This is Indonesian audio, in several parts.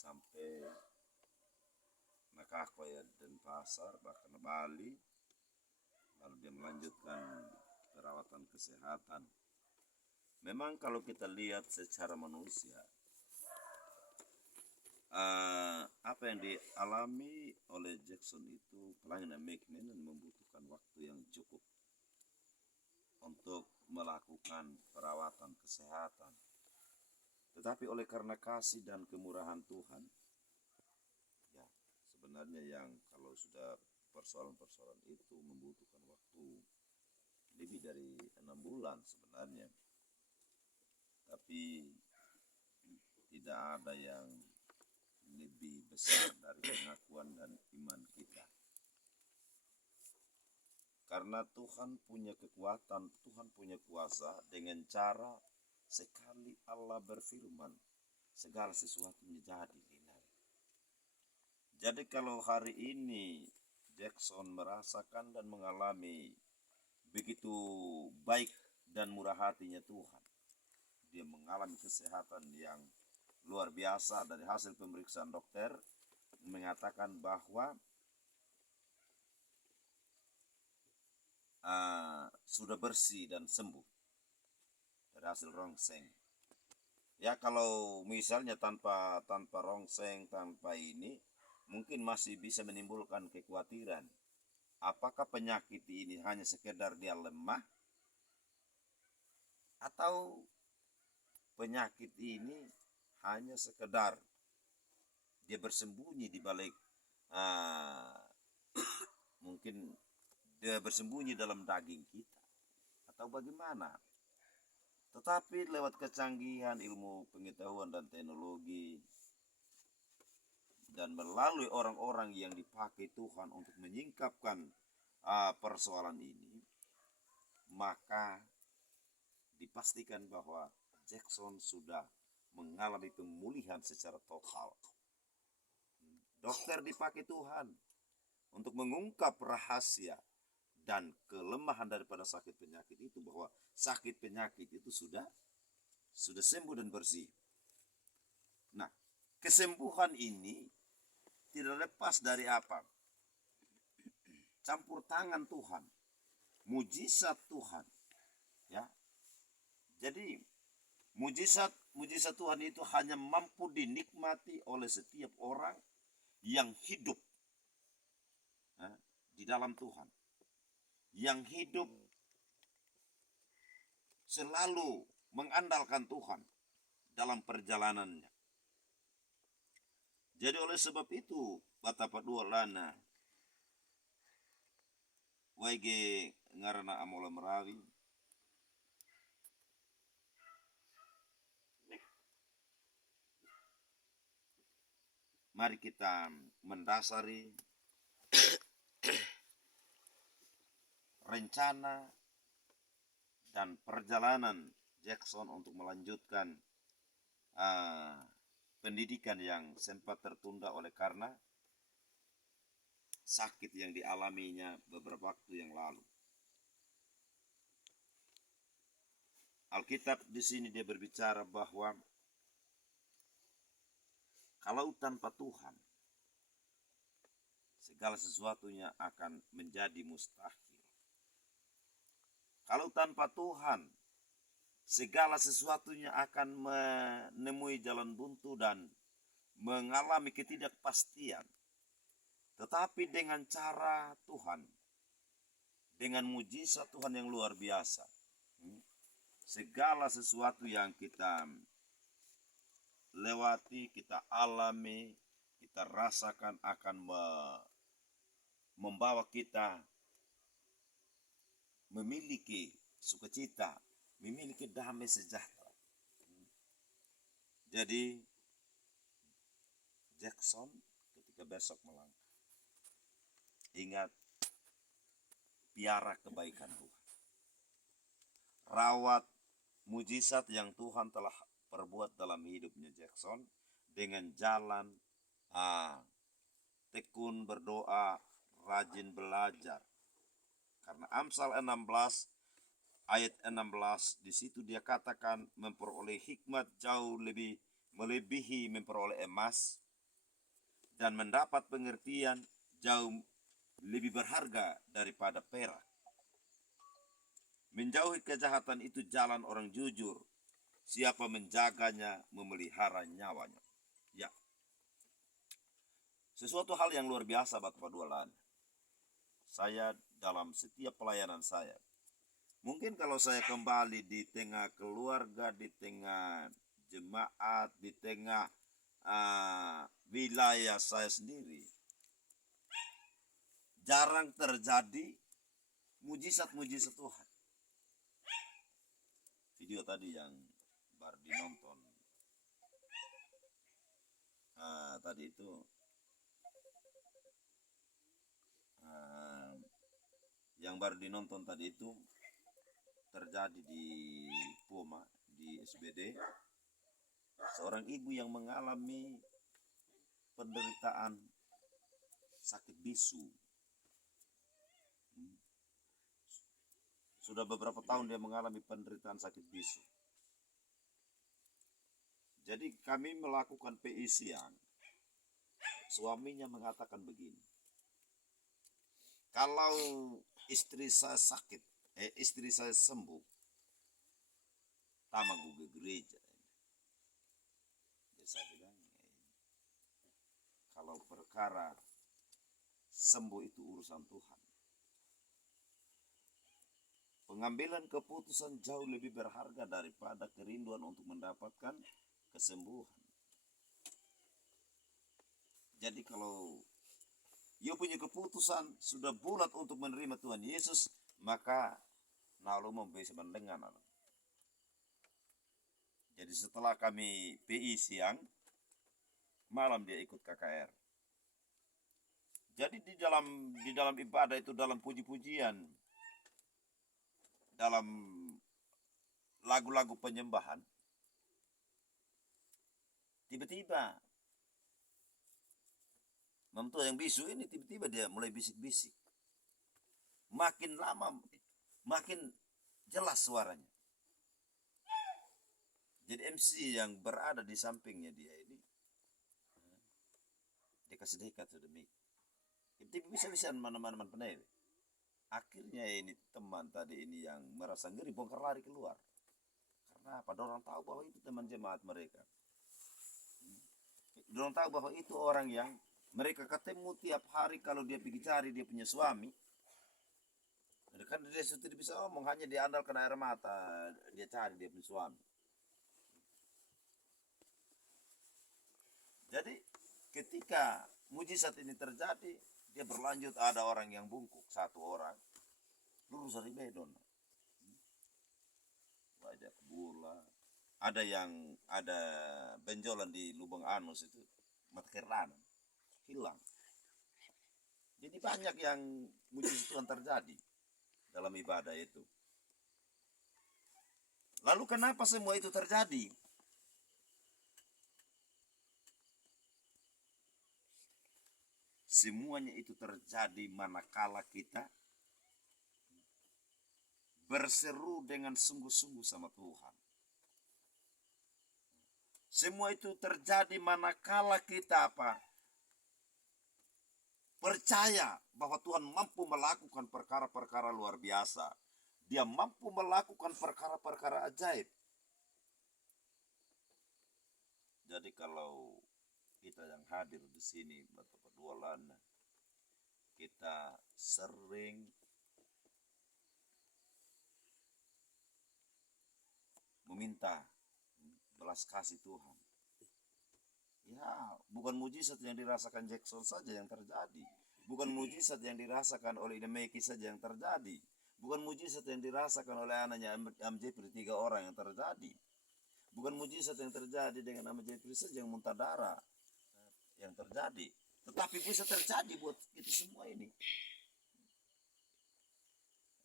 sampai Nakako ya Denpasar bahkan Bali, lalu dia melanjutkan perawatan kesehatan. Memang kalau kita lihat secara manusia, apa yang dialami oleh Jackson itu kelainan McMahon membutuhkan waktu yang cukup untuk melakukan perawatan kesehatan. Tetapi oleh karena kasih dan kemurahan Tuhan, ya sebenarnya yang kalau sudah persoalan-persoalan itu membutuhkan waktu lebih dari 6 bulan sebenarnya. Tapi tidak ada yang lebih besar dari pengakuan dan iman kita. Karena Tuhan punya kekuatan, Tuhan punya kuasa dengan cara sekali Allah berfirman, segala sesuatu menjadi. Jadi kalau hari ini Jackson merasakan dan mengalami begitu baik dan murah hatinya Tuhan, dia mengalami kesehatan yang luar biasa dari hasil pemeriksaan dokter mengatakan bahwa sudah bersih dan sembuh dari hasil rongseng. Ya kalau misalnya tanpa rongseng, tanpa ini, mungkin masih bisa menimbulkan kekhawatiran. Apakah penyakit ini hanya sekedar dia lemah, atau penyakit ini hanya sekedar dia bersembunyi di balik mungkin dia bersembunyi dalam daging kita, atau bagaimana? Tetapi lewat kecanggihan ilmu pengetahuan dan teknologi dan melalui orang-orang yang dipakai Tuhan untuk menyingkapkan persoalan ini, maka dipastikan bahwa Jackson sudah mengalami pemulihan secara total. Dokter dipakai Tuhan untuk mengungkap rahasia dan kelemahan daripada sakit penyakit itu, bahwa sakit penyakit itu sudah sembuh dan bersih. Nah, kesembuhan ini tidak lepas dari apa? Campur tangan Tuhan, mujizat Tuhan. Ya, jadi mujizat Tuhan itu hanya mampu dinikmati oleh setiap orang yang hidup di dalam Tuhan, yang hidup selalu mengandalkan Tuhan dalam perjalanannya. Jadi oleh sebab itu batapa dua lana waige ngarana amola merawi mari kita mendasari rencana dan perjalanan Jackson untuk melanjutkan pendidikan yang sempat tertunda oleh karena sakit yang dialaminya beberapa waktu yang lalu. Alkitab di sini dia berbicara bahwa kalau tanpa Tuhan segala sesuatunya akan menjadi mustahil. Kalau tanpa Tuhan segala sesuatunya akan menemui jalan buntu dan mengalami ketidakpastian. Tetapi dengan cara Tuhan, dengan mujizat Tuhan yang luar biasa, segala sesuatu yang kita lewati, kita alami, kita rasakan akan membawa kita memiliki sukacita, memiliki damai sejahtera. Jadi Jackson ketika besok melangkah, ingat, piara kebaikan Tuhan, rawat mujizat yang Tuhan telah perbuat dalam hidupnya Jackson dengan jalan tekun berdoa, rajin belajar. Karena Amsal 16 ayat 16 di situ dia katakan memperoleh hikmat jauh lebih melebihi memperoleh emas, dan mendapat pengertian jauh lebih berharga daripada perak. Menjauhi kejahatan itu jalan orang jujur. Siapa menjaganya memelihara nyawanya. Ya, sesuatu hal yang luar biasa Bapak Dualan. Saya dalam setiap pelayanan saya, mungkin kalau saya kembali di tengah keluarga, di tengah jemaat, di tengah wilayah saya sendiri, jarang terjadi mujizat-mujizat Tuhan. Video tadi yang baru dinonton tadi itu yang baru dinonton tadi itu terjadi di Poma, di SBD. Seorang ibu yang mengalami penderitaan sakit bisu. Sudah beberapa tahun dia mengalami penderitaan sakit bisu. Jadi kami melakukan PI siang. Suaminya mengatakan begini, kalau istri saya sakit, istri saya sembuh, tamagu ke gereja. Jadi saya bilang, kalau perkara sembuh itu urusan Tuhan. Pengambilan keputusan jauh lebih berharga daripada kerinduan untuk mendapatkan kesembuhan. Jadi kalau ia punya keputusan sudah bulat untuk menerima Tuhan Yesus, maka nalu memberi mendengar. Jadi setelah kami PI siang, malam dia ikut KKR. Jadi di dalam ibadah itu, dalam puji-pujian, dalam lagu-lagu penyembahan, tiba-tiba memtua yang bisu ini tiba-tiba dia mulai bisik-bisik. Makin lama makin jelas suaranya. Jadi MC yang berada di sampingnya dia ini, dia kasih dekat sudah mik. Tiba-tiba bisa-bisa mana-mana penewe. Akhirnya ini teman tadi ini yang merasa ngeri bongkar lari keluar. Karena apa? Dorang tahu bahwa itu teman jemaat mereka. Dorang tahu bahwa itu orang yang mereka ketemu tiap hari kalau dia pergi cari dia punya suami. Kan dia sudah bisa ngomong, hanya diandalkan air mata dia cari dia punya suami. Jadi ketika mujizat ini terjadi, dia berlanjut, ada orang yang bungkuk, satu orang lurus dari bedon, wajah bola, ada yang ada benjolan di lubang anus itu, mata kerana hilang. Jadi banyak yang mujizat Tuhan terjadi dalam ibadah itu. Lalu kenapa semua itu terjadi? Semuanya itu terjadi manakala kita berseru dengan sungguh-sungguh sama Tuhan. Semua itu terjadi manakala kita apa? Percaya bahwa Tuhan mampu melakukan perkara-perkara luar biasa. Dia mampu melakukan perkara-perkara ajaib. Jadi kalau kita yang hadir di sini, Bapak Dualan, kita sering meminta belas kasih Tuhan. Ya, bukan mujizat yang dirasakan Jackson saja yang terjadi. Bukan mujizat yang dirasakan oleh Demeki saja yang terjadi. Bukan mujizat yang dirasakan oleh anaknya Amjepri 3 orang yang terjadi. Bukan mujizat yang terjadi dengan Amjepri saja yang muntah darah yang terjadi. Tetapi bisa terjadi buat kita semua ini.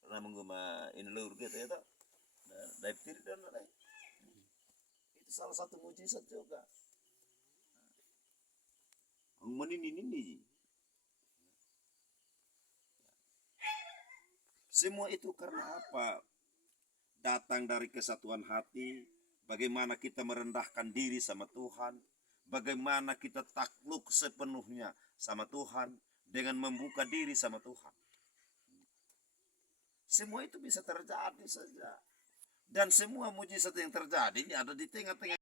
Karena menggema ini lur gitu ya tak. Daiptir dan lain. Itu salah satu mujizat juga. Menini. Semua itu karena apa? Datang dari kesatuan hati, bagaimana kita merendahkan diri sama Tuhan, bagaimana kita takluk sepenuhnya sama Tuhan dengan membuka diri sama Tuhan. Semua itu bisa terjadi saja. Dan semua mujizat yang terjadi ini ada di tengah-tengah